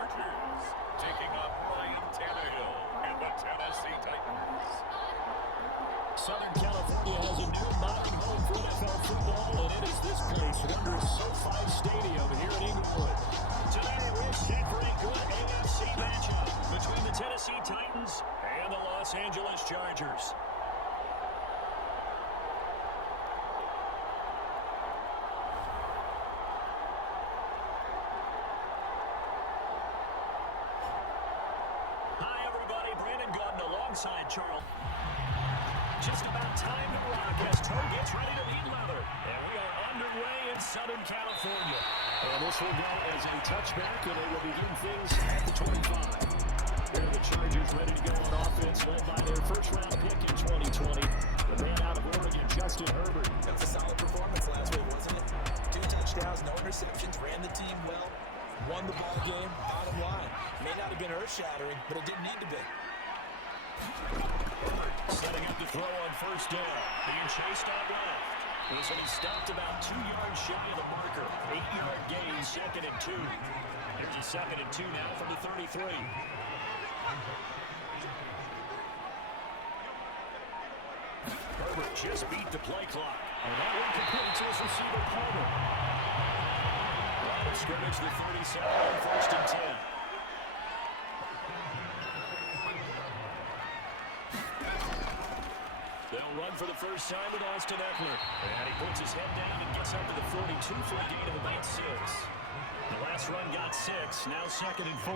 Chargers taking on Ryan Tannehill and the Tennessee Titans. Southern California has a new mountain home for NFL football, and it is this place, Wondrous SoFi Stadium here in Inglewood. Today we're set for a good AFC matchup between the Tennessee Titans and the Los Angeles Chargers. Hi everybody, Brandon Gordon alongside Charles. Just about time to rock as Toe gets ready to eat leather. And we are underway in Southern California. And this will go as a touchback, and they will begin things at the 25. And the Chargers ready to go on offense, led by their first-round pick in 2020. The man out of Oregon, Justin Herbert. That was a solid performance last week, wasn't it? 2 touchdowns, no interceptions, ran the team well, won the ball game, bottom line. May not have been earth-shattering, but it didn't need to be. Setting up the throw on first down. Being chased out left. This one is stopped about 2 yards shy of the marker. 8-yard gain, 2nd and 2. There's a 2nd and 2 now from the 33. Herbert just beat the play clock. And that one complete to his receiver, Palmer. Line of scrimmage, the 37 on 1st and 10. They'll run for the first time with Austin Eckler. And he puts his head down and gets up to the 42 for a gain of about 6. The last run got 6, now 2nd and 4.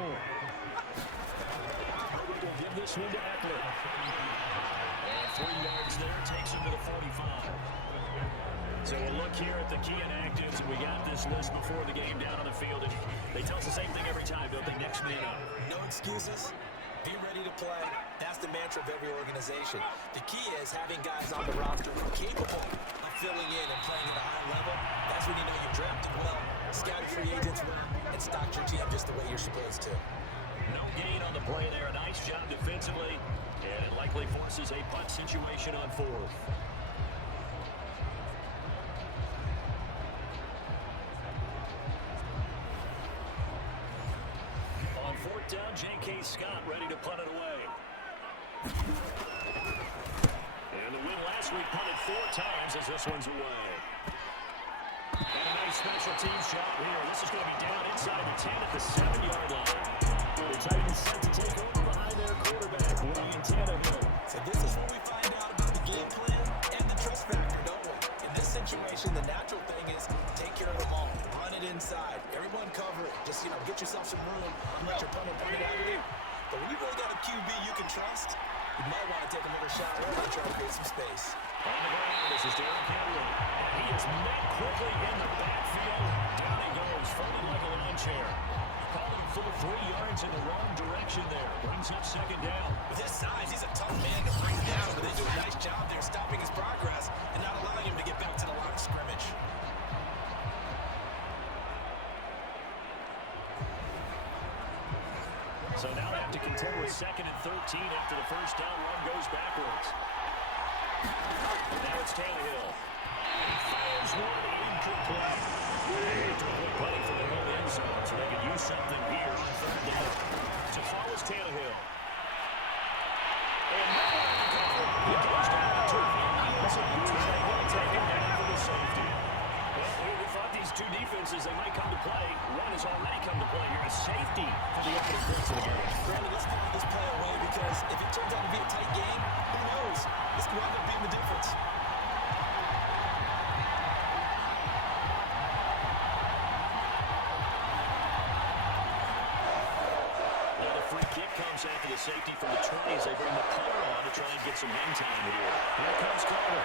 Herbert will give this one to Eckler. And 3 yards there, takes him to the 45. So we'll look here at the key inactives, and we got this list before the game down on the field. And they tell us the same thing every time, don't they? Next man up. No excuses. Be ready to play. That's the mantra of every organization. The key is having guys on the roster who are capable of filling in and playing at a high level. That's when you know you've drafted well, scouted free agents well, and stocked your team just the way you're supposed to. No gain on the play there. A nice job defensively. And it likely forces a punt situation on 4th. On 4th down, J.K. Scott ready to punt it away. And the win last week punted 4 times as this one's away. And a nice special teams shot here. This is going to be down inside the 10 at the 7-yard line. The Titans set to take over behind their quarterback, Ryan Tannehill. So this is where we find out about the game plan and the trust factor, don't we? In this situation, the natural thing is take care of the ball, run it inside, everyone cover it. Just, get yourself some room and let your opponent punt it out of you. But when you really got a QB you can trust, you might want to take another shot and try to create some space. On the ground, this is Derrick Henry. He is met quickly in the backfield. Down he goes, folded like a lawn chair. Calling for 3 yards in the wrong direction there. Brings up 2nd down. With his size, he's a tough man to bring down, but they do a nice job there stopping his progress and not allowing him to get back to the line of scrimmage. So now they have to contend with 2nd and 13 after the first down run goes backwards. Now it's Tannehill. He fires one incomplete. Plenty for the whole end zone, so they could use something here on 3rd down. To follow is Tannehill. And he goes down to so they want to take him down for the safety. Well, we thought these 2 defenses, they might come to play. One has already come to play here. A safety for the opening points of the game. Granted, let's give this play away because if it turns out to be a tight game, who knows? This could wind up being the difference. Now the free kick comes after the safety from the 20s. They bring the player on to try and get some end time here. Here comes Carter.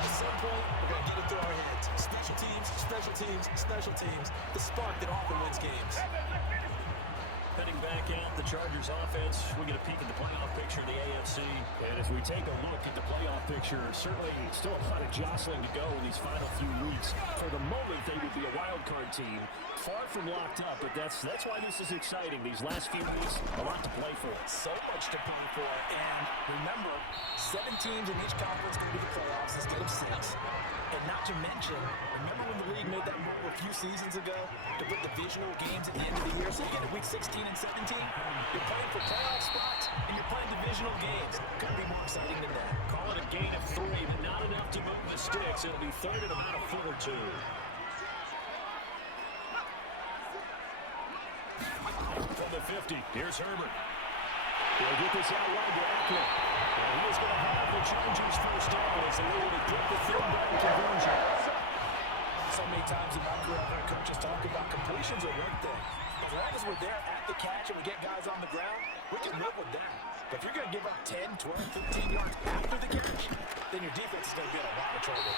At some point, we're going to get it through our heads. Special teams, special teams, special teams. The spark that often wins games. Heading back out, the Chargers offense. We get a peek at the playoff picture of the AFC. And as we take a look at the playoff picture, certainly still a lot of jostling to go in these final few weeks. For the moment, they would be a wild card team. Far from locked up, but that's why this is exciting. These last few weeks, a lot to play for. So much to play for. And remember, 7 teams in each conference go to the playoffs instead of 6. And not to mention, remember when the league made that move a few seasons ago to put divisional games at the end of the year, so you get to week 16 and 17? You're playing for playoff spots, and you're playing divisional games. Couldn't be more exciting than that. Call it a gain of 3, but not enough to move the sticks. It'll be third and about a foot or two. From the 50, here's Herbert. He'll get this out wide to Eckler. And he is going to have the Chargers first down as they able to get the third down conversion. So many times in my career, I've heard coaches talk about completions are one thing. As long as we're there at the catch and we get guys on the ground, we can live with that. But if you're going to give up 10, 12, 15 yards after the catch, then your defense is going to be in a lot of trouble.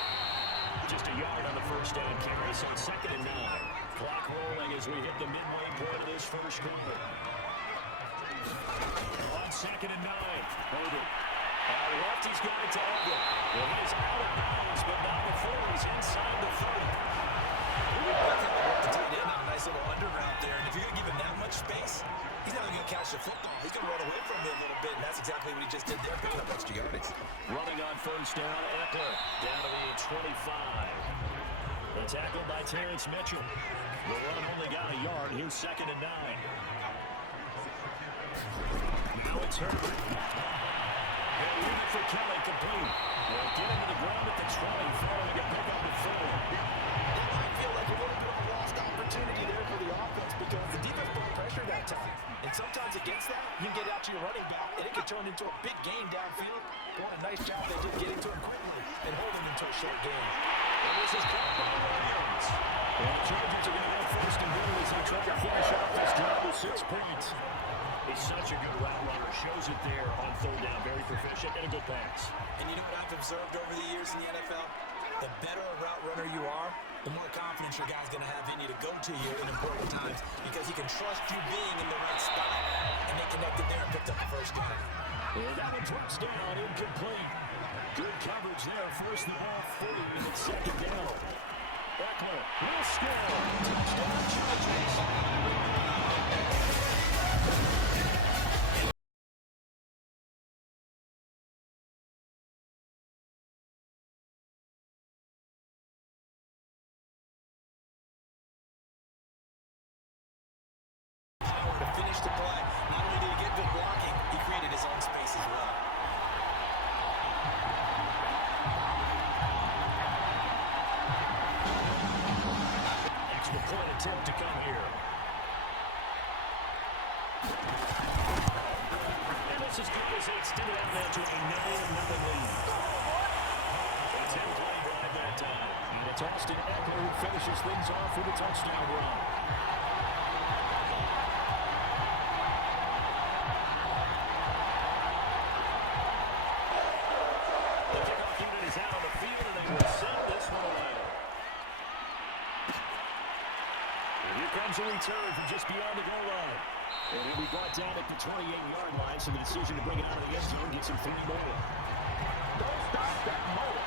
Just a yard on the first down carry, so second and 9. Clock rolling as we hit the midway point of this first quarter. On second and 9, Herbert. Left, he's got it to Eckler. Well, he's out of bounds, but not before he's inside the 30. The tight end on a nice little under route there, and if you're going to give him that much space, he's not going to catch the football. He's going to run away from you a little bit, and that's exactly what he just did there, picking up extra yardage. Running on first down, Eckler down to the 25. The tackle by Terrence Mitchell. The run only got a yard. Here's second and 9. Now it's Herbert. They'll leave it for Kelly, complete. They'll get him to the ground at the 20, following a pick up the 4. That might feel like a little bit of a lost opportunity there for the offense because the defense put pressure that time. And sometimes against that, you can get out to your running back, and it can turn into a big game downfield. What a nice job they did getting to him quickly and holding him to a short game. And this is caught by Williams. And the Chargers are going to go first and goal as they try to finish off this drive with 6 points. He's such a good route runner. Shows it there on third down. Very proficient and a good pass. And you know what I've observed over the years in the NFL? The better a route runner you are, the more confidence your guy's going to have in you to go to you in important times because he can trust you being in the right spot. And they connected there and picked up the first down. And that one drops down, incomplete. Good coverage there. Force the ball 40 and second down. Eckler will score. Touchdown Chargers. To finish the play. Not only did he get good blocking, he created his own space as well. Extra point attempt to come here. And this is good as they extend it out now to a 9-0 lead. A 10-play drive that time. And it's Austin Eckler who finishes things off with a touchdown run. A return from just beyond the goal line. And he'll be brought down at the 28-yard line, so the decision to bring it out of the end zone gets him 3 more. Don't stop that moment.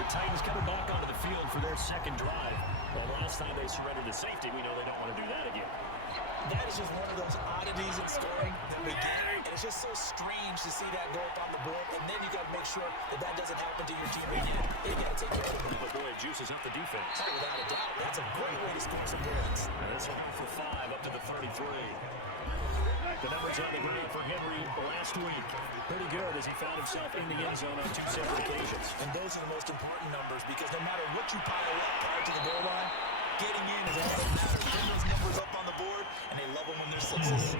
The Titans coming back onto the field for their second drive. Well, last time they surrendered to safety, we know they don't want to do that again. That is just one of those oddities in scoring that we get. And it's just so strange to see that go up on the board, and then you got to make sure that that doesn't happen to your team again. You got to take care of it. But boy, it juices up the defense. Oh, without a doubt. That's a great way to score some points. And that's 1 for 5 up to the 33. The numbers on the ground for Henry last week. Pretty good as he found himself in the end zone on 2 separate occasions. And those are the most important numbers because no matter what you pile up prior to the goal line, getting in is all that matters. Put those numbers up on the board, and they love them when they're 6s.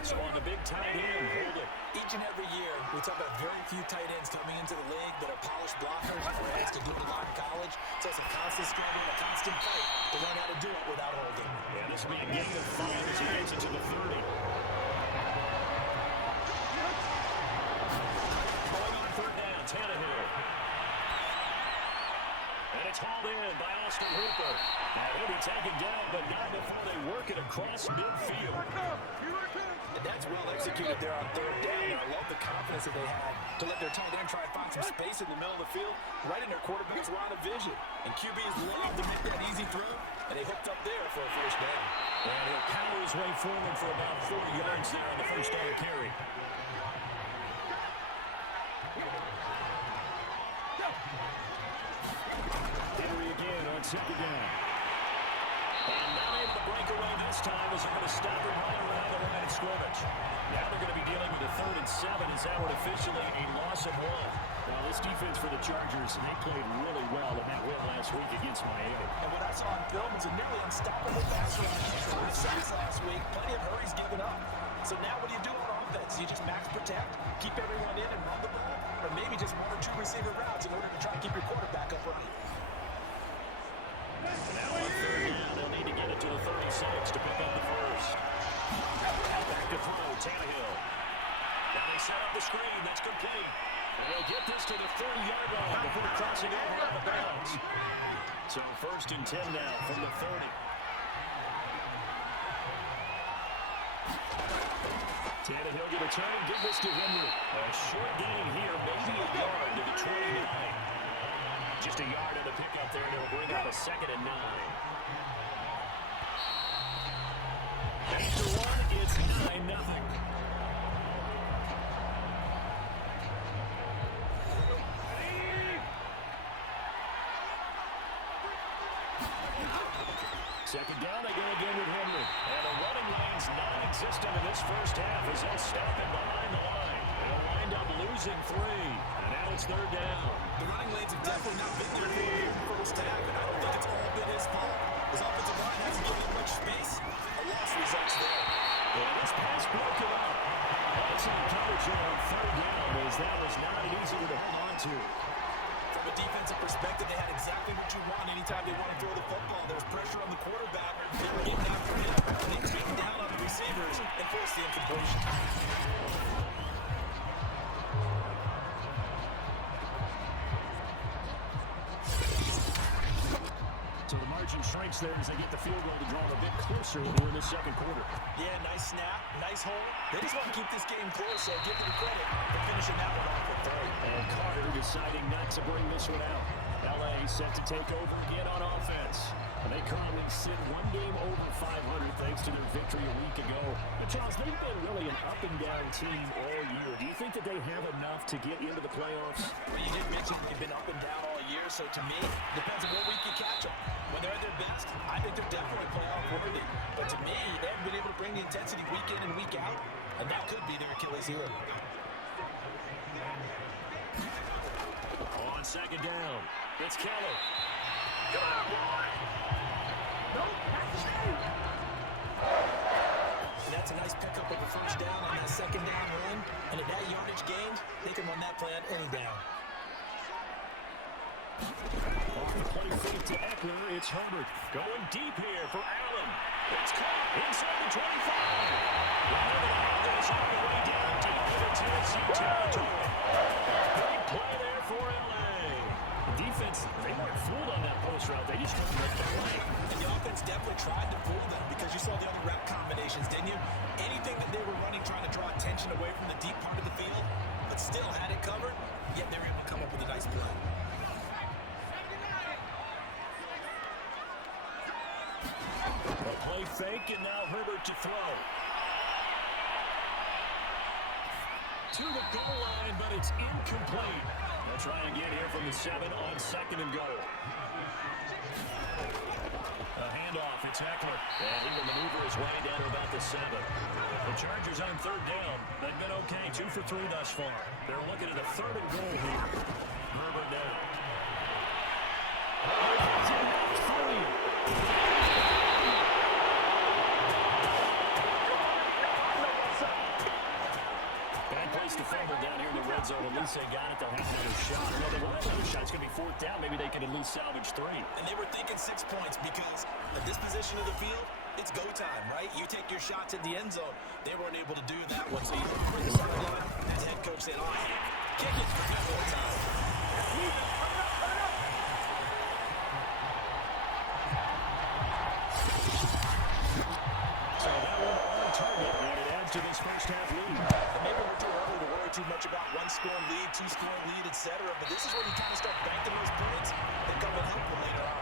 So on the big tight end, hold it. Each and every year, we talk about very few tight ends coming into the league that are polished blockers. For us to do it a lot in college, so it's a constant struggle and a constant fight to learn how to do it without holding. Yeah, this will be a game of 5 as he gets it to the 30. Going on third down, Tannehill. And it's hauled in by Austin Hooper. And he'll be taken down, but not before they work it across midfield. And that's well executed there on third down. And I love the confidence that they had to let their tight end try and find some space in the middle of the field, right in their quarterback's line of vision. And QBs love to make that easy throw. and they hooked up there for a first down. And he'll power his way forward for about 40 yards there on the first down carry. Henry again on second down. And not able to break away this time as they're going to stop him right around the line of scrimmage. Now they're going to be dealing with a 3rd and 7 as that would officially a loss of 1. Well, this defense for the Chargers, they played really well in that win last week against Miami. And what I saw on film was a nearly unstoppable pass rush for the sacks last week. Plenty of hurries given up. So now what do you do on offense? You just max protect, keep everyone in and run the ball, or maybe just 1 or 2 receiver routes in order to try to keep your quarterback upright. Now on 3rd down, they'll need to get it to the 36 to pick up the first. Back to throw, Tannehill. Now they set up the screen, that's complete. And they'll get this to the 30-yard line before crossing over out of bounds. So 1st and 10 now from the 30. Tannehill to the turn, give this to Henry. A short gain here, maybe a yard to the 29. Just a yard in the pickup there, and it'll bring up a 2nd and 9. After 1, it's 9-0. Second down, they go again with Henry. And the running lane's non-existent in this first half as they'll stop him behind the line. They'll wind up losing 3. And now it's 3rd down. The running lanes have definitely not been there for him first half, and I don't think it's all been his fault. His offensive line hasn't given him much space. A loss results there. And this pass broken up. Outside coverage here on 3rd down as that was not an easy one to hold on to. From a defensive perspective, they had exactly what you want anytime they want to throw the football. There was pressure on the quarterback. They were getting after him. They taken down on the receivers and forced the incompletion. So the margin shrinks there as they get the field goal to draw a bit closer here in the 2nd quarter. Yeah, nice snap, nice hole. They just want to keep this game close, so give them credit for finishing that one off with 3. And Carter deciding not to bring this one out. LA set to take over again on offense. And they currently sit 1 game over 500 thanks to their victory a week ago. But Charles, they've been really an up-and-down team all year. Do you think that they have enough to get into the playoffs? Well, you did mention they've been up and down all year, so to me, depends on what week you catch them. When they're at their best, I think they're definitely playoff worthy. But to me, they haven't been able to bring the intensity week in and week out, and that could be their Achilles heel. On 2nd down, it's Keller. Come on, boy! And that's a nice pickup of a first down on that 2nd down run. And at that yardage gained, they can run that play on any down. Off the play fake to Eckler, it's Herbert. Going deep here for Allen. It's caught inside the 25. Herbert goes all the way down to the Tennessee territory. Big play there for LA. The defense, they weren't fooled on that post route. They just couldn't make that play. And the offense definitely tried to fool them because you saw the other route combinations, didn't you? Anything that they were running trying to draw attention away from the deep part of the field, but still had it covered, yet they were able to come up with a nice play. A play fake, and now Herbert to throw. To the goal line, but it's incomplete. They'll try again here from the 7 on 2nd and goal. A handoff, it's Eckler. And he will maneuver his way down to about the 7. The Chargers on 3rd down. They've been okay, 2 for 3 thus far. They're looking at a 3rd and goal here. Herbert now. Bad place to fumble down here in the red zone. At least they got it. They'll have another shot. Well, they want another shot. It's going to be 4th down. Maybe they can at least salvage 3. And they were thinking 6 points because at this position of the field, it's go time, right? You take your shots at the end zone. They weren't able to do that one. So you bring the sideline, as head coach said, oh, kick it for that more time. So that one on target, and it adds to this first half lead. And maybe we're too early to worry too much about 1-score lead, 2-score lead, etc. But this is when you kind of start banking those points that come and help you later on.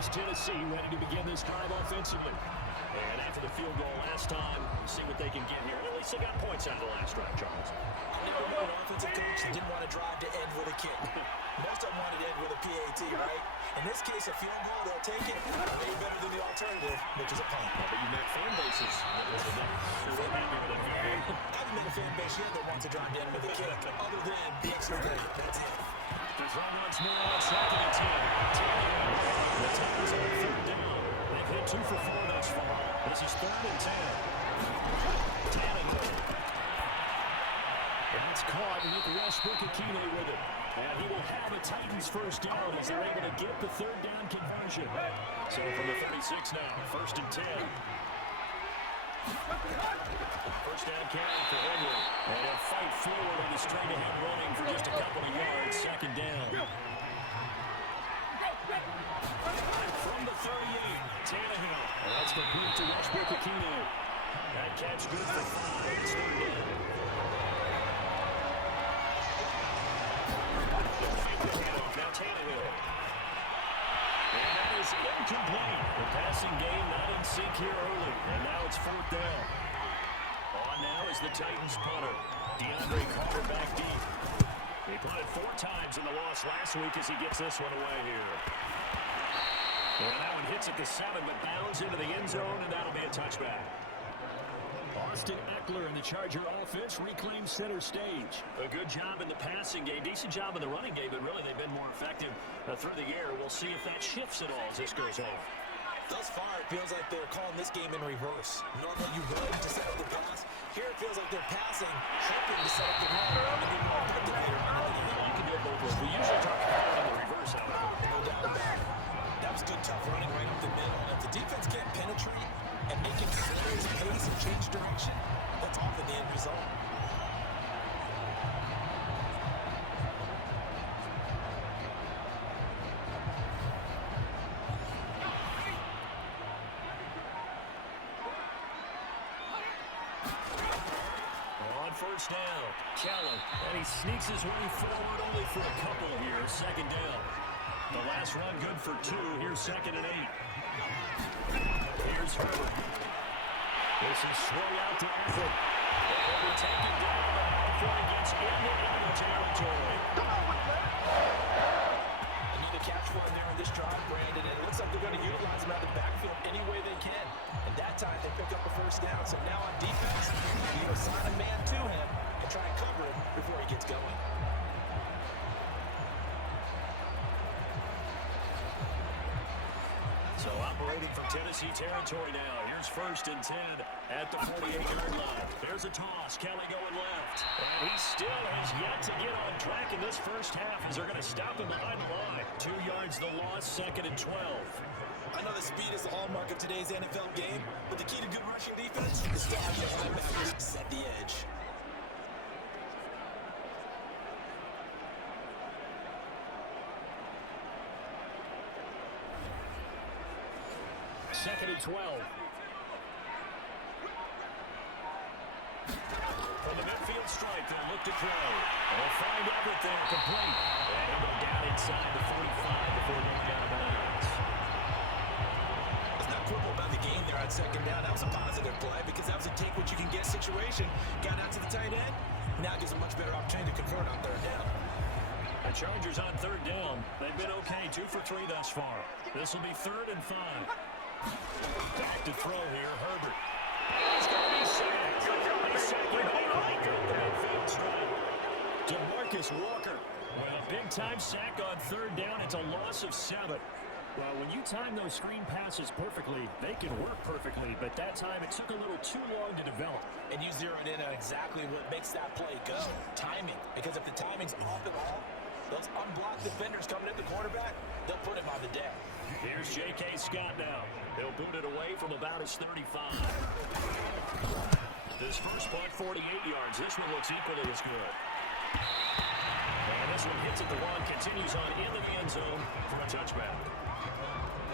Here's Tennessee ready to begin this drive offensively. And after the field goal last time, see what they can get here. At least they got points out of the last drive, Charles. An offensive coach didn't want to drive to end with a kick. Most of them wanted to end with a PAT, right? In this case, a field goal, they'll take it. Way better than the alternative, which is a punt. But you met fan bases. I haven't met a fan base yet that wants to drive to end with a kick, other than the extra point. That's it. The throw once more on 2nd and 10. The Tigers on 3rd down. They've hit 2 for 4 thus far. This is 3rd and 10. Tannehill. And it's caught with Westbrook-Akine with it. And he will have a Titans first down as they're able to get the 3rd down conversion. So from the 36 now, 1st and 10. First down carry for Henry. And he'll fight forward on the straight-ahead running for just a couple of yards. 2nd down. And from the 38, Tannehill. And that's the boot to Westbrook-Akine. That catch good for 5. It's 3rd down. Now Tannehill. And that is incomplete. The passing game not in sync here early. And now it's 4th down. On now is the Titans punter. DeAndre Carter back deep. He punted 4 times in the loss last week as he gets this one away here. And that one hits at the 7, but bounds into the end zone, and that'll be a touchback. Austin Eckler and the Charger offense reclaims center stage. A good job in the passing game, decent job in the running game, but really they've been more effective through the air. We'll see if that shifts at all as this goes on. Thus far, it feels like they're calling this game in reverse. Normally, you run to set up the pass. Here, it feels like they're passing, hoping to set up the run, and be more effective later on. You can do it both ways. We usually talk about it in the reverse, however. No doubt about it. That was good, tough running right up the middle. And if the defense can't penetrate and make it control its pace and change direction, that's often the end result. On first down, Kellen, and he sneaks his way forward only for a couple here. 2nd down. The last run good for 2. Here's 2nd and 8. Here's Herbert. This is swung out to Eckler. And they'll be taken down before he gets into enemy territory. They need to catch one there in this drive, Brandon, and it looks like they're going to utilize him out of the backfield any way they can. And that time, they pick up the first down. So now on defense, you assign a man to him and try and cover him before he gets going. So operating from Tennessee territory now. Here's 1st and 10 at the 48-yard line. There's a toss. Kelly going left. And he still has yet to get on track in this first half as they're going to stop him behind the line. 2 yards the loss, 2nd and 12. I know the speed is the hallmark of today's NFL game, but the key to good rushing defense is to have your linebackers set the edge. Second and 12. From the midfield stripe, they'll look to throw. They'll find everything complete. And he'll go down inside the 45 before going down the bounds. Let's not quibble about the game there on 2nd down. That was a positive play because that was a take what you can get situation. Got out to the tight end. Now gives a much better opportunity to convert on 3rd down. The Chargers on 3rd down. They've been okay, 2 for 3 thus far. This will be 3rd and 5. Back to throw here, Herbert. It's going to be sacked. He's sacked right on the midfield stripe. DeMarcus Walker. Well, big-time sack on 3rd down. It's a loss of 7. Well, when you time those screen passes perfectly, they can work perfectly, but that time it took a little too long to develop. And you zeroed in on exactly what makes that play go. Timing. Because if the timing's off at all, those unblocked defenders coming at the quarterback, they'll put him on the deck. Here's J.K. Scott now. He'll boot it away from about his 35. This first punt, 48 yards. This one looks equally as good. And this one hits at the 1, continues on into the end zone for a touchback.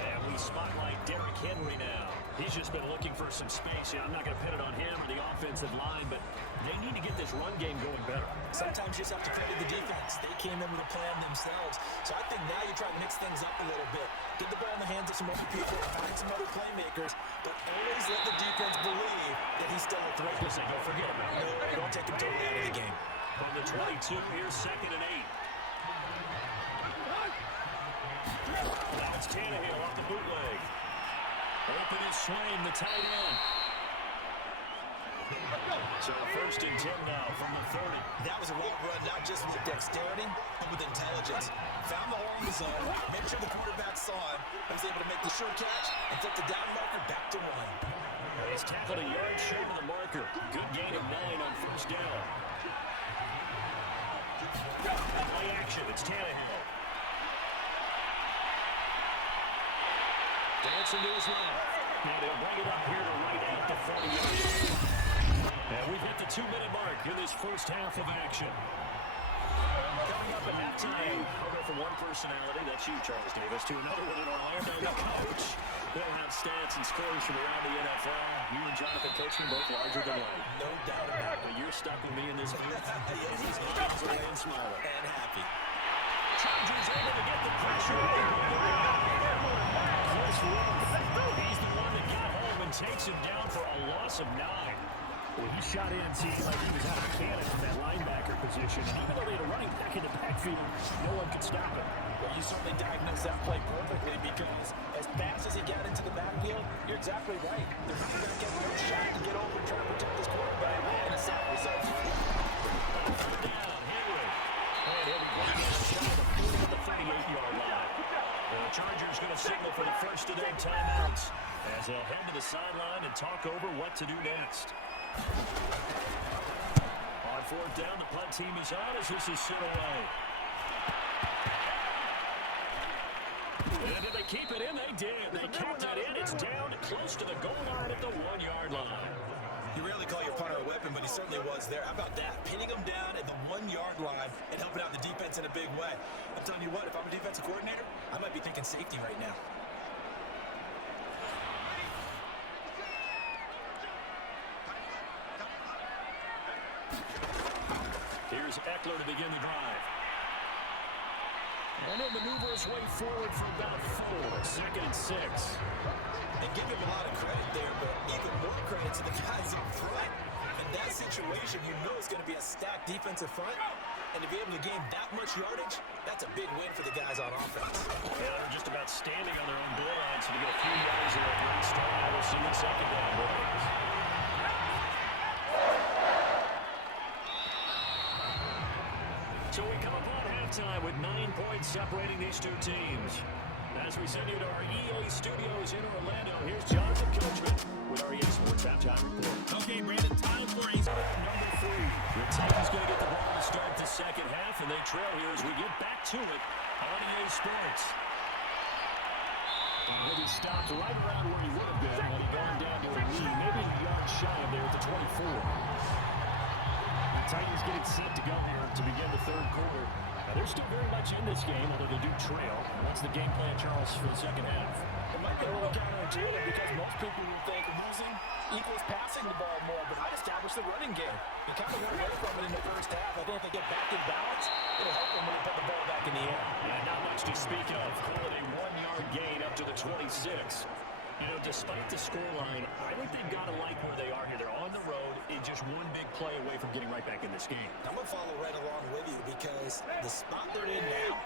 And we spotlight Derrick Henry now. He's just been looking for some space. I'm not going to pin it on him or the offensive line, but they need to get this run game going better. Sometimes you just have to credit the defense. They came in with a plan themselves. So I think now you try to mix things up a little bit. Get the ball in the hands of some other people, find some other playmakers, but always let the defense believe that he's still a threat. Listen, don't forget about it. No, don't take him totally out of the game. From the 22, here's 2nd and 8. Now it's Tannehill off the bootleg. Open and swing, the tight end. So 1st and 10 now from the 30. That was a route run, not just with dexterity, but with intelligence. Found the hole in the zone, made sure the quarterback saw him, and was able to make the short catch and flip the down marker back to 1. He's tackled a yard short of the marker. Good gain of 9 on 1st down. Play action, it's Tannehill. Dancing to his left. Now they'll bring it up here to right at the 40. And we've hit the 2-minute mark in this first half of action. Coming up at halftime, I'll go from one personality, that's you, Charles Davis, to another one in Orlando, the coach. They'll have stats and scores from around the NFL. You and Jonathan Coachman both larger than life. No doubt about it. But you're stuck with me in this booth. Yes, He's miles away and smiling. And happy. Chargers able to get the pressure. Chris Ruth, he's the one that got home and takes him down for a loss of 9. Well, he shot in, seemed like he was out of cannon from that linebacker position. And even though they had a running back in the backfield, no one could stop him. Well, you certainly diagnosed that play perfectly because as fast as he got into the backfield, you're exactly right. They're not going to get one shot to get over and try to protect this quarterback. And a sack result. Down, Henry. And he'll be bringing a shot at the 38-yard line. The Chargers going to signal for the first of their timeouts as they'll head to the sideline and talk over what to do next. On 4th down, the punt team is on as this is sent away. And did they keep it in? They did. They kept it in. It's down close to the goal line at the 1-yard line. You rarely call your punter a weapon, but he certainly was there. How about that? Pinning him down at the 1-yard line and helping out the defense in a big way. I'm telling you what, if I'm a defensive coordinator, I might be thinking safety right now. Here's Eckler to begin the drive. And he'll maneuver his way forward for about 4. 2nd and 6. And give him a lot of credit there, but even more credit to the guys in front. In that situation, you know it's going to be a stacked defensive front. And to be able to gain that much yardage, that's a big win for the guys on offense. Yeah, they're just about standing on their own goal line, so to get a few yards in a great start, I will see in 2nd down. So we come upon halftime with 9 points separating these two teams. As we send you to our EA studios in Orlando, here's Jonathan Coachman with our EA Sports Halftime Report. Okay, Brandon, time for Number 3. The Titans going to get the ball to start the second half, and they trail here as we get back to it on EA Sports. And he stopped right around where he would have been when he gone down to a knee, maybe a yard shy of there at the 24. Titans getting set to go here to begin the third quarter. Now, they're still very much in this game, although they do trail. What's the game plan, Charles, for the second half? It might be a little counterintuitive because most people would think losing equals passing the ball more, but I'd establish the running game. You kind of went away from it in the first half. I think if they get back in balance, it'll help them when they put the ball back in the air. Yeah, not much to speak of. Call it a 1-yard gain up to the 26. You know, despite the scoreline, I think they've got to like where they are here. They're on the road and just one big play away from getting right back in this game. I'm going to follow right along with you because the spot they're in now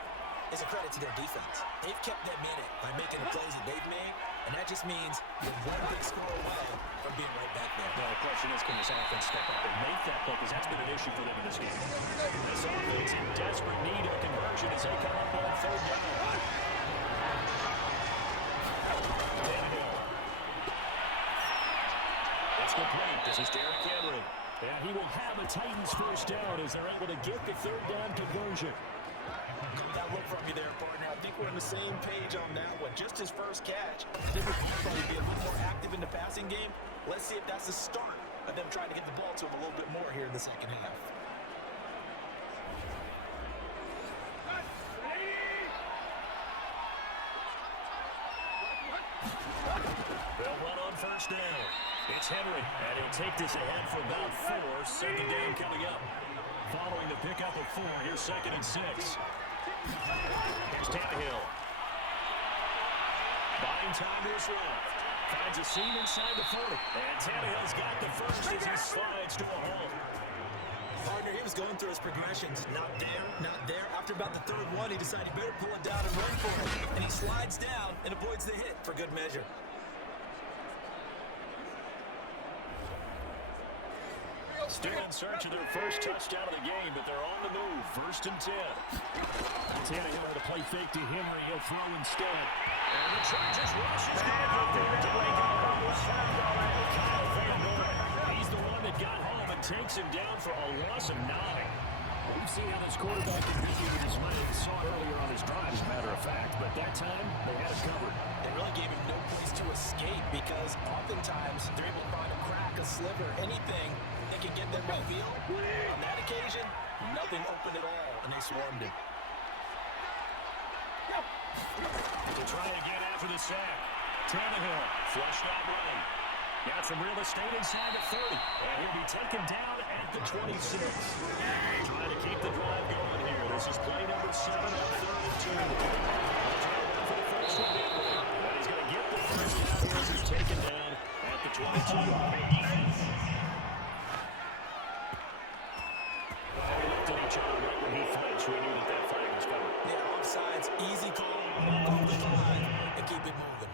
is a credit to their defense. They've kept them in it by making the plays that they've made, and that just means they're one big score away from being right back there. Well, the question is, can this offense step up and make that play? Because that's been an issue for them in this game. This offense in desperate need of conversion as they come up on 3rd down. It's complete. This is Derrick Henry. And he will have a Titans first down as they're able to get the 3rd down conversion. Got that look from you there, partner. I think we're on the same page on that one. Just his first catch. I think we'll probably be a little more active in the passing game. Let's see if that's the start of them trying to get the ball to him a little bit more here in the second half. They'll run on first down. It's Henry, and he'll take this ahead for about 4. Second down coming up. Following the pickup of 4, here's 2nd and 6. Here's Tannehill. Buying time to his left. Finds a seam inside the 40. And Tannehill's got the first as he slides to a halt. Partner, he was going through his progressions. Not there, not there. After about the 3rd one, he decided he better pull it down and run for it. And he slides down and avoids the hit for good measure. Still in search of their first touchdown of the game, but they're on the move. 1st and 10. Tannehill had to play fake to Henry. He'll throw instead. And the Chargers rush is going to break out. Kyle Van Noy. He's the one that got home and takes him down for a loss of 9. We've seen how this quarterback can be with his money. We saw it earlier on his drive, as a matter of fact. But that time, they had it covered. They really gave him no place to escape because oftentimes they're able to find a crack, a sliver, anything that can get them midfield. On that occasion, nothing open at all, and they swarmed him. To try to get after the sack. Tannehill, flushed out right. Got some real estate inside the 30. And he'll be taken down at the 26. Trying to keep the drive going here. This is play number 7 on 3rd and 2. For the first one. And he's going to get the first down as he's taken down at the 22-yard. We looked at each other right when he flinched. We knew that flag was coming. Yeah, offsides, easy call, knock off the drive, and keep it moving.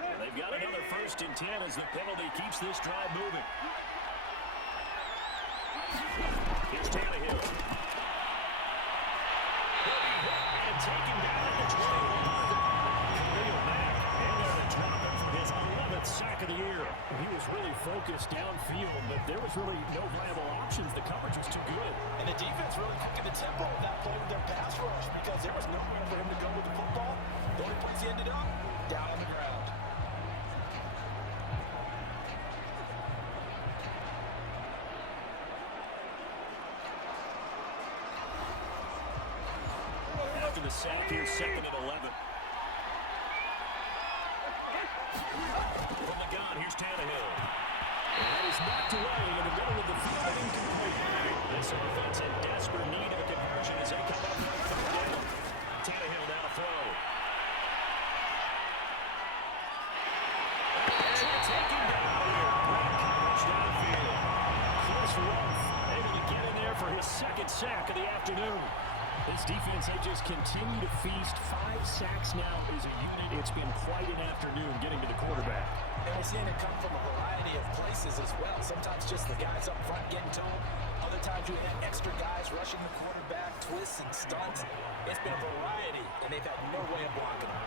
And they've got another 1st and 10 as the penalty keeps this drive moving. Here's Tannehill. And taken down at the 21. Khalil Mack in there to drop him for his 11th sack of the year. He was really focused downfield, but there was really no viable options. The coverage was too good. And the defense really cooking the tempo of that play with their pass rush because there was nowhere for him to go with the football. The only place he ended up, down on the ground. After the sack, here's 2nd and 11. From the gun, here's Tannehill. And he's knocked away in the middle of the field, incomplete. This offense in desperate need of a conversion as they come up with 3rd down. Tannehill down to throw. And taken down here. Great coverage downfield. Chris Rumph able to get in there for his 2nd sack of the afternoon. This defense, they just continue to feast. 5 sacks now as a unit. It's been quite an afternoon getting to the quarterback. And we're seeing it come from a variety of places as well. Sometimes just the guys up front getting to him. Other times you have extra guys rushing the quarterback, twists and stunts. It's been a variety, and they've had no way of blocking him.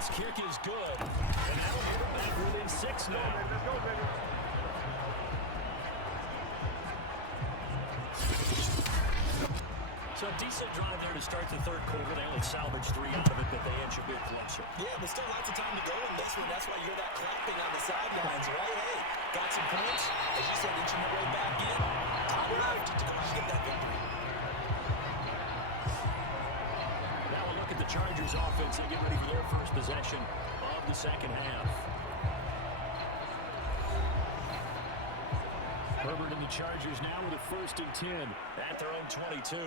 Its kick is good. And that'll get him back within 6 now. So a decent drive there to start the 3rd quarter. They only salvaged 3 out of it, but they inch a bit closer. Yeah, but still lots of time to go in this one. That's why you hear that clapping on the sidelines, right? Hey, got some points. As you said, inching their way back in. Time left to go out and get that victory. Now a look at the Chargers offense. They get ready for their first possession of the 2nd half. Herbert and the Chargers now with a 1st and 10 at their own 22.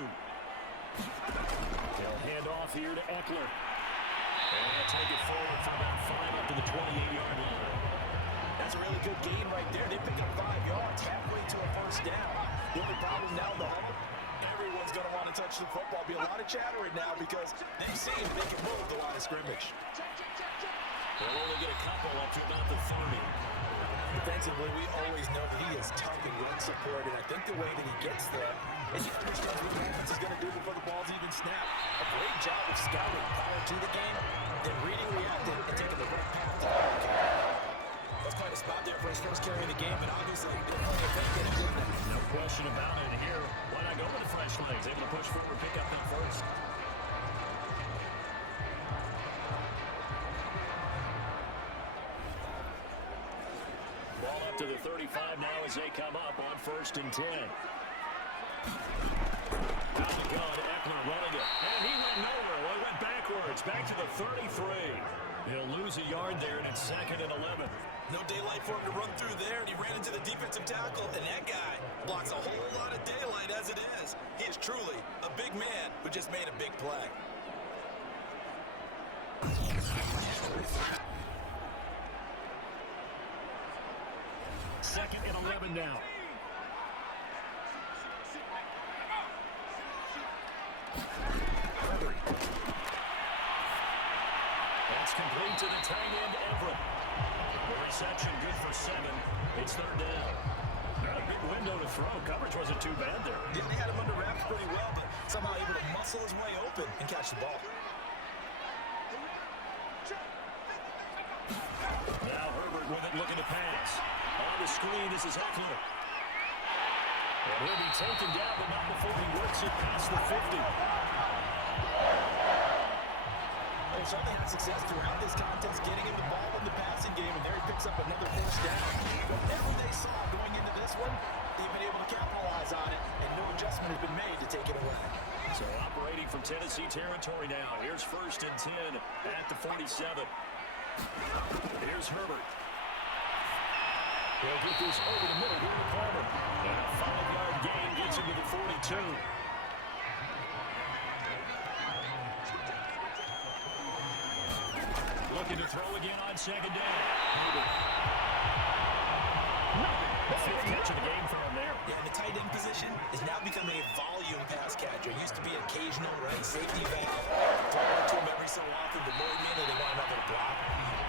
They'll hand off here to Eckler. And they'll take it forward from about 5 up to the 28-yard line. That's a really good gain right there. They pick up 5 yards halfway to a 1st down. The only problem now, though, everyone's going to want to touch the football. Be a lot of chattering now because they've seen they can move the line of scrimmage. They'll only get a couple up to about the 30. Defensively, we always know that he is tough and run support, and I think the way that he gets there is he understands what the defense is going to do before the ball's even snapped. A great job of scouting prior to the game, then reading, reacting, and taking the right path to the game. That's quite a spot there for his first carry of the game, but obviously, no question about it here. Why not go with the fresh legs? Able to push forward, pick up that first. Ball up to the 35 now as they come up on 1st and 10. Out the gun, Eckler running it. And he went nowhere. Well, he went backwards. It's back to the 33. He'll lose a yard there, and it's 2nd and 11. No daylight for him to run through there, and he ran into the defensive tackle, and that guy blocks a whole lot of daylight as it is. He is truly a big man who just made a big play. Second and 11 now. That's complete to the tight end, Everett. The reception good for 7. It's 3rd down. Not a big window to throw. Coverage wasn't too bad there. Yeah, they had him under wraps pretty well, but somehow able to muscle his way open and catch the ball. Now Herbert with it, looking to pass. On the screen, this is Eckler. And he'll be taken down, but not before he works it past the 50. They've certainly had success throughout this contest, getting him the ball in the passing game, and there he picks up another first down. Whatever they saw going into this one, they've been able to capitalize on it, and no adjustment has been made to take it away. So operating from Tennessee territory now. Here's 1st and 10 at the 47. Here's Herbert. He'll get this over the middle here to Palmer. And a 5-yard gain gets him to the 42. Looking to throw again on 2nd down. The 5th catch of the game for him there. Yeah, the tight end position is now becoming a volume pass catcher. It used to be occasional, right? Safety valve. Throw it to him every so often, but more immediately they want another block.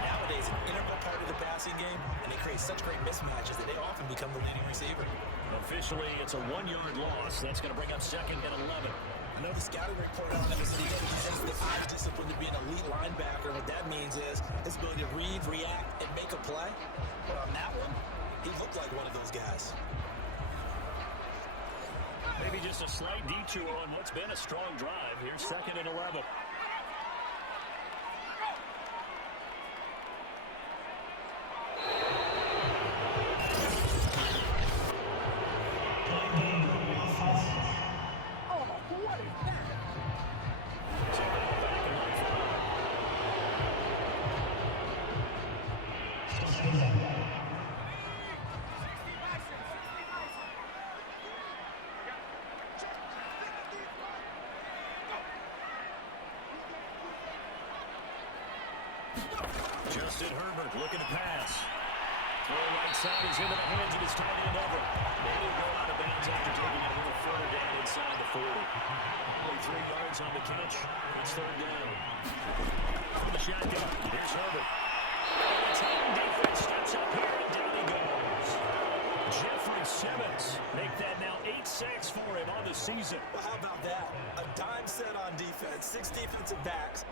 Nowadays, an integral part of the passing game, and they create such great mismatches that they often become the leading receiver. Officially, it's a 1-yard loss. That's going to bring up 2nd and 11. I know the scouting report on him is that he has the eye discipline to be an elite linebacker. What that means is his ability to read, react, and make a play. But on that one, he looked like one of those guys. Maybe just a slight detour on what's been a strong drive. Here's 2nd and 11. Justin Herbert looking to pass. Throw right side is into the hands of his tight end Everett. And he'll go out of bounds after taking it a little further down inside the 40. Only 3 yards on the catch. It's 3rd down. From the shotgun, here's Herbert. The Titan defense steps up here, and down he goes. Jeffrey Simmons make that now 8 sacks for him on the season. Well, how about that? A dime set on defense, 6 defensive backs.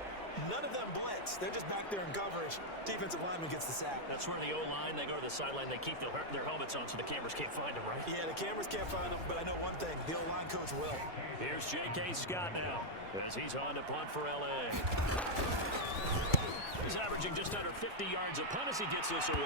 None of them blitz. They're just back there in coverage. Defensive lineman gets the sack. That's where the O-line, they go to the sideline, they keep their helmets on so the cameras can't find them, right? Yeah, the cameras can't find them, but I know one thing. The O-line coach will. Here's J.K. Scott now as he's on to punt for L.A. He's averaging just under 50 yards a punt as he gets this away.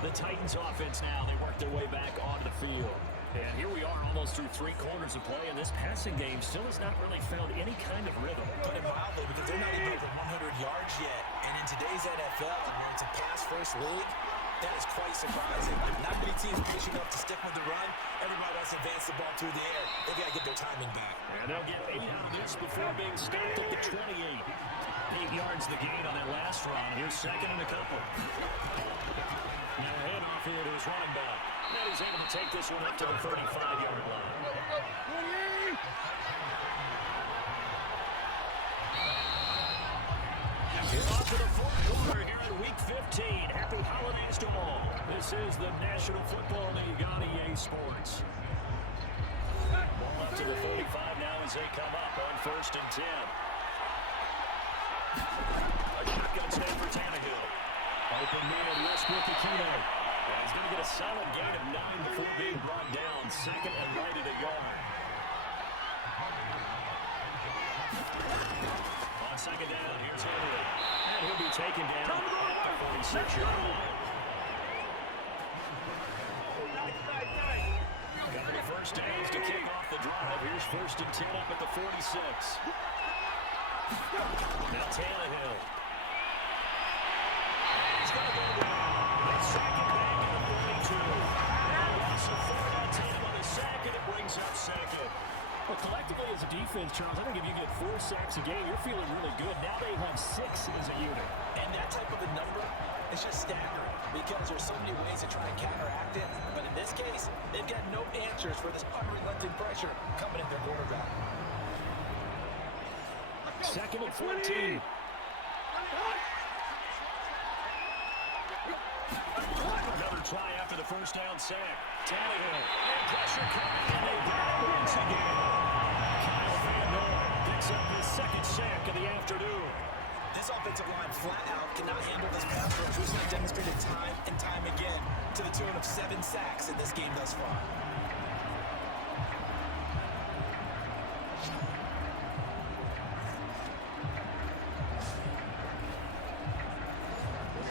The Titans offense now, they work their way back onto the field. And here we are almost through 3 quarters of play, and this passing game still has not really found any kind of rhythm. Put it mildly, because they're not even over 100 yards yet. And in today's NFL, when it's a pass-first league, that is quite surprising. Not many teams pushing up to stick with the run. Everybody wants to advance the ball through the air. They got to get their timing back. And they'll get 8 out of this before being stopped at the 28. 8 yards the gain on that last run. Here's 2nd and a couple. Now handoff here to his running back. And he's able to take this one up to the 35-yard line. Off to the 4th quarter here in Week 15. Happy holidays to all. This is the National Football League on EA Sports. Ball up to the 45 now as they come up on 1st and 10. A shotgun snap for Tannehill. Open man and Westbrook Aquino. He's going to get a solid gain of 9 before being brought down. 2nd and right at a yard. On 2nd down, here's Henry. And he'll be taken down at the 46-yard line. Got the first downs to kick off the drive. Here's 1st and 10 up at the 46. Now Tannehill. He's going to go down. They sack it back at the 42. Loss of 4 on 10 on the sack, and it brings up 2nd. Well, collectively as a defense, Charles, I think if you get 4 sacks a game, you're feeling really good. Now they have 6 as a unit. And that type of a number is just staggering because there's so many ways to try and counteract it. But in this case, they've got no answers for this unrelenting pressure coming at their quarterback. 2nd and 14. Another try after the first down sack. Tannehill. And pressure coming, and they got it once again. Kyle Van Noy picks up his 2nd sack of the afternoon. This offensive line flat out cannot handle this pass rush, which they've demonstrated time and time again to the tune of 7 sacks in this game thus far.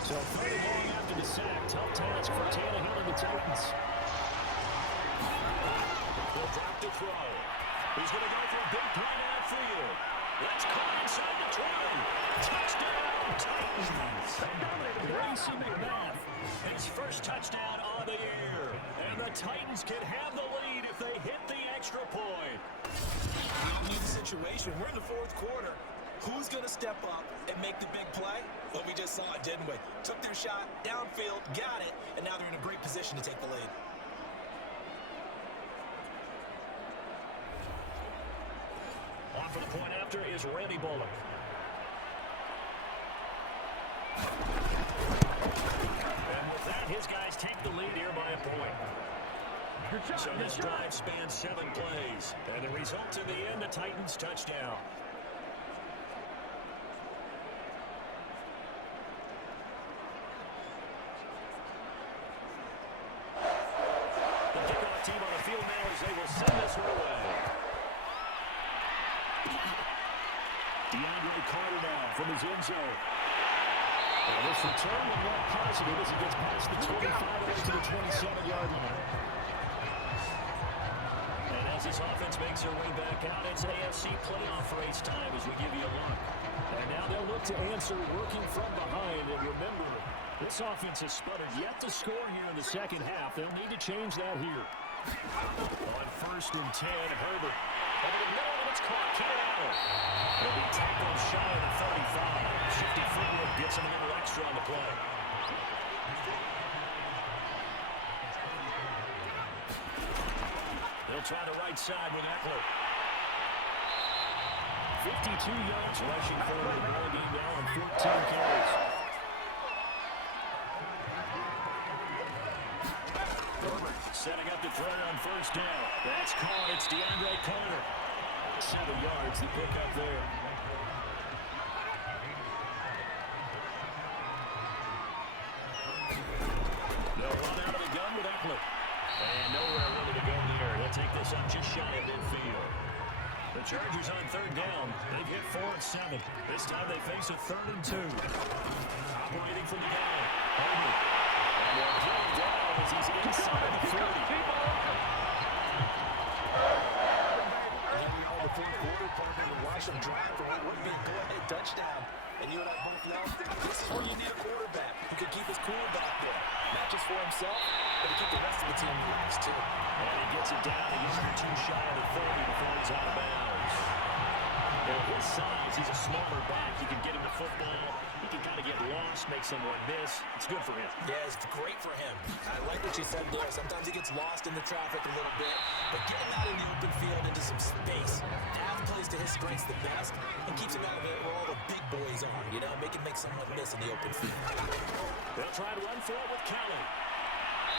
So 3rd and long after the sack. Tough task for Tannehill and the Titans. He'll drop to throw. He's going to go for a big play downfield. That's caught inside the 20. Touchdown, Titans. Grayson McMath, his first touchdown on the year. And the Titans can have the lead if they hit the extra point. We don't need the situation. We're in the 4th quarter. Who's going to step up and make the big play? Well, we just saw it, didn't we? Took their shot, downfield, got it, and now they're in a great position to take the lead. On for the point after is Randy Bullock. And with that, his guys take the lead here by a point. So this drive spans 7 plays. And the result in the end, a Titans touchdown. The kickoff team on the field now as they will send this one away. DeAndre Carter now from his end zone. And this return will not positive as he gets past the 25 to the 27-yard line. And as this offense makes their way back out, it's AFC playoff race time as we give you a look. And now they'll look to answer working from behind. And remember, this offense has sputtered yet to score here in the second half. They'll need to change that here. On 1st and 10, Herbert. Over the middle, and it's caught. Keenan. He'll be tackled shy of the 35. Shifty footwork gets him a little extra on the play. They'll try the right side with Eckler. 52 yards rushing forward. Ball game now on 14 carries. Setting up the throw on 1st down. That's caught. It's DeAndre Carter. 7 yards to pick up there. They'll run out of the gun with Eckler. And nowhere really to go there. They'll take this up just shy of midfield. The Chargers on 3rd down. They've hit 4 and 7. This time they face a 3rd and 2. Operating from the gun. Herbert. And they're playing down as he's inside the 40. The 4th quarter, partner, to watch them drive for what would be a go-ahead touchdown. And you and I both know this is where you need a quarterback who can keep his cool back there. Not just for himself, but to keep the rest of the team relaxed, too. And he gets it down a yard or 2 shy of the 30 before he's out of bounds. At his size, he's a smaller back. You can get him the football. He can kind of get lost, make someone miss. It's good for him. Yeah, it's great for him. I like what you said there. Sometimes he gets lost in the traffic a little bit, but getting out in the open field into some space, Av plays to his strengths the best and keeps him out of it where all the big boys are, you know, make someone miss in the open field. They'll try to run for it with Kelly.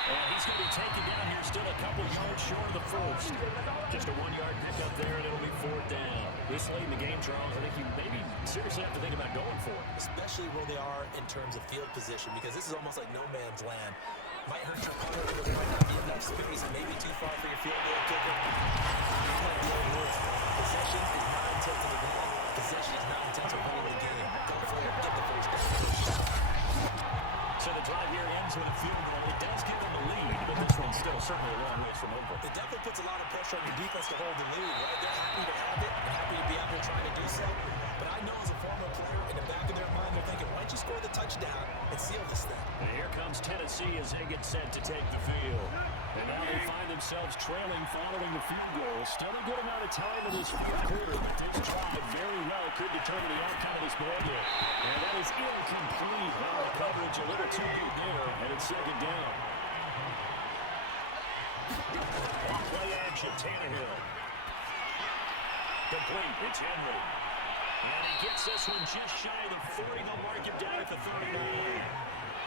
And he's going to be taken down here, still a couple yards short of the 1st. Just a 1-yard pickup there, and it'll be 4th down. This late in the game, Charles, I think you maybe seriously have to think about going for it. Especially where they are in terms of field position, because this is almost like no man's land. Might hurt your punter because there might not be enough space, and maybe too far for your field goal kicker. Possession is not intent to the game. Possession is not intent to win the game. Go for it, get the first down. So the drive here ends with a field goal. It does give them a lead, but this one's still certainly a long ways from over. It definitely puts a lot of pressure on your defense to hold the lead, right? They're happy to have it and happy to be out there trying to do so. But I know as a former player, in the back of their mind, they're thinking, why don't you score the touchdown and seal this thing? And here comes Tennessee as they get set to take the field. And now they find themselves trailing following the field goal. Still a good amount of time in this fourth quarter, but this drive very well could determine the outcome of this ball game. And that is incomplete. Well, the coverage a little too good there, and it's second down. Play action, Tannehill. Complete, it's Henry. And he gets this one just shy of the 40. They'll mark him down at the 39.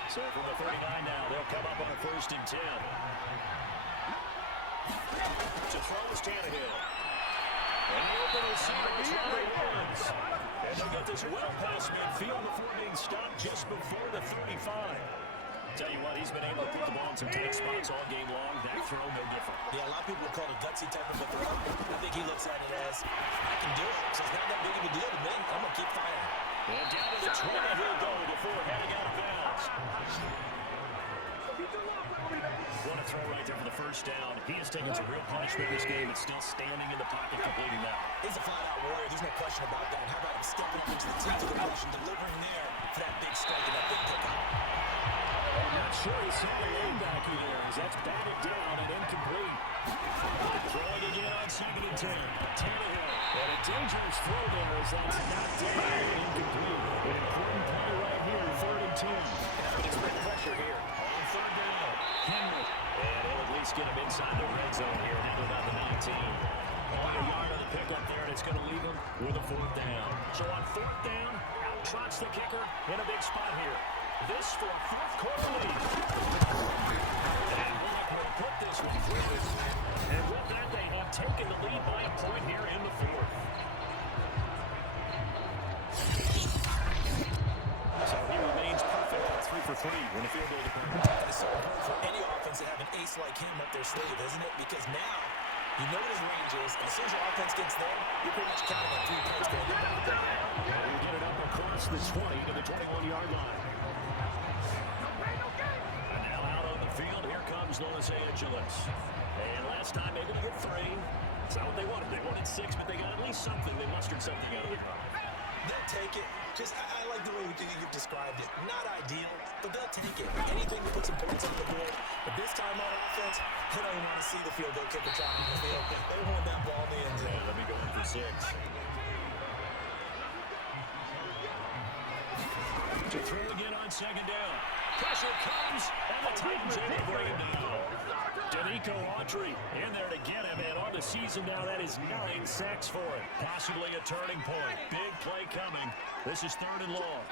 So from the 39 now, they'll come up on a 1st and 10. To throw is Tannehill. And the open receiver is Robert Woods. And they'll get this well past midfield before being stopped just before the 35. Tell you what, he's been able to put the ball in some tight spots all game long. That throw, no different. Yeah, a lot of people call it a gutsy type of a throw. I think he looks at it as, I can do it. So it's not that big of a deal to me. I'm going to keep firing. And down to the 20 he'll go before heading out of bounds. What a throw right there for the first down. He has taken some real punishment this game and still standing in the pocket completing that. He's a flat-out warrior. There's no question about that. And how about him stepping up into the teeth of the question, delivering there for that big strike and that big pickup. Not sure he saw the linebacker there as that's batted down and incomplete. Throwing again on 2nd and 10. Tannehill. And a dangerous throw there as that's knocked down and incomplete. An important play right here, 3rd and 10. It's big pressure here on 3rd down. Henry. And he'll at least get him inside the red zone here, down to about the 19. About a yard on the pickup there, and it's going to leave him with a 4th down. So on 4th down, out trots the kicker in a big spot here. This for a 4th quarter lead. And we'll put this one through. And with that, they have taken the lead by a point here in the 4th. So he remains perfect on 3 for 3 in the field goal department. It's so important for any offense to have an ace like him up their sleeve, isn't it? Because now you know what his range is, and as soon as your offense gets there, you're pretty much counting on 3 points going to the back. We'll get it up across the 20 to the 21-yard line. And now out on the field, here comes Los Angeles. And last time able to get 3. It's not what they wanted. They wanted 6, but they got at least something. They mustered something out of it. They'll take it. Just, I like the way you've described it. Not ideal, but they'll take it. Anything to put some points on the board. But this time on offense, they don't want to see the field goal kicker drop in the field. They want that ball in the end zone. Let me go in for 6. To throw again on 2nd down. Pressure comes, and the Titans able to bring him down. Danico Autry in there to get him, and on the season now, that is 9 sacks for him. Possibly a turning point. Big play coming. This is 3rd and long.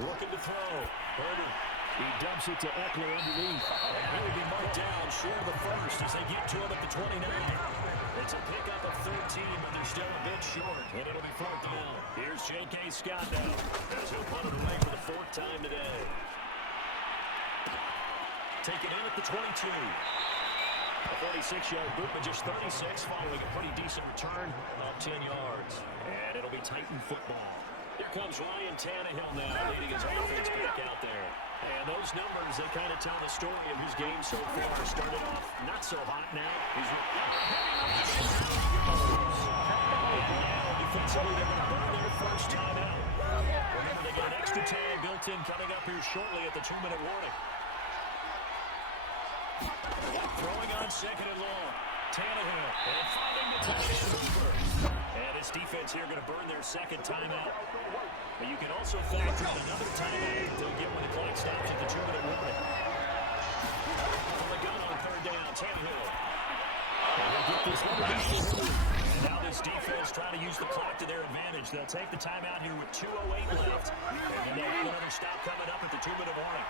Looking to throw. Herbert. He dumps it to Eckler underneath. And he will be marked down short of the 1st as they get to him at the 29. It's a pickup of 13, but they're still a bit short. And it'll be 4th down. Here's J.K. Scott now as he'll punt it away for the 4th time today. Taken in at the 22. A 46-yard boot, but just 36 following a pretty decent return of 10 yards. And it'll be Titan football. Here comes Ryan Tannehill now, leading his offense back out there. And those numbers, they kind of tell the story of his game so far. Started off not so hot now. He's and now defensively, they're going to burn their 1st time out. Remember, they got an extra tag built in coming up here shortly at the 2-minute warning. Throwing on 2nd and long. Tannehill and finding the tight end. And his defense here going to burn their 2nd timeout. But you can also factor in another timeout they'll get when the clock stops at the 2-minute warning. From the gun on 3rd down, Tannehill. And they'll get this one back to him. And now this defense trying to use the clock to their advantage. They'll take the timeout here with 2:08 left. And then they'll have another stop coming up at the 2-minute warning.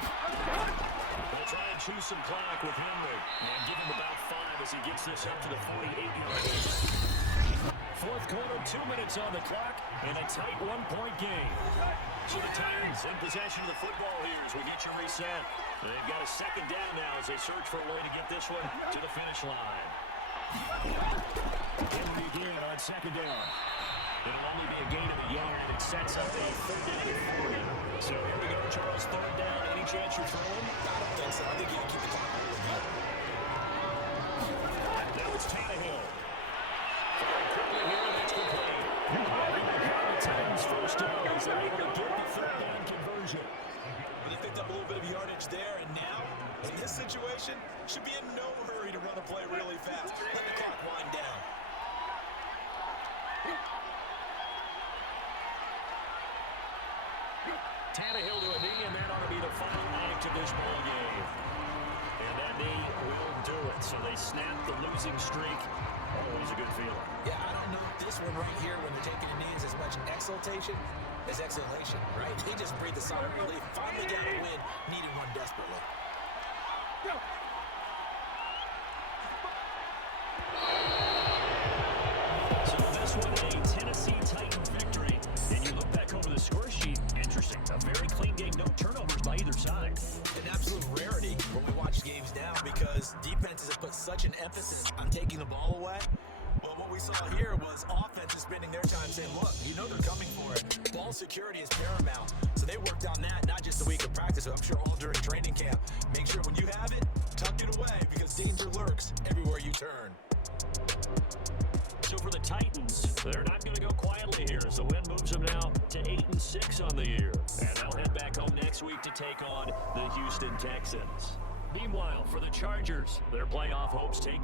They'll try and choose some clock with Henry and give him about 5 as he gets this up to the 48-yard line. 4th quarter, 2 minutes on the clock, and a tight 1-point game. So the Titans in possession of the football here as we get you reset. They've got a 2nd down now as they search for a way to get this one to the finish line. Henry again on 2nd down. It'll only be a gain of a yard. It sets up a 3rd down and 40. So here we go, Charles. 3rd down. Any chance you're throwing? I don't think so. I think you can keep the clock moving. Now it's Tannehill. Quickly here, an extra play. The Titans first down as they're able to get the 3rd down conversion. Well, they picked up a little bit of yardage there, and now, in this situation, should be in no hurry to run the play really fast. Let the clock wind down. Tannehill to a knee, and that ought to be the final act of this ball game. And that knee will do it. So they snap the losing streak. Always a good feeling. Yeah, I don't know if this one right here, when they're taking a knee, is as much exultation as exhalation, right? He just breathed a sigh of relief. Finally got a win. Needed one desperately. So this one, a Tennessee Titan victory. And you look back over the score sheet, interesting. A very clean game, no turnovers by either side. An absolute rarity when we watch games now because defenses have put such an emphasis on taking the ball away. But what we saw here was offenses spending their time saying, look, you know they're coming for it. Ball security is paramount. So they worked on that, not just a week of practice, but I'm sure all during training camp. Make sure when you have it, tuck it away because danger lurks everywhere you turn. So for the Titans, they're not going to go quietly here as the win moves them now to 8-6 on the year. And they'll head back home next week to take on the Houston Texans. Meanwhile, for the Chargers, their playoff hopes take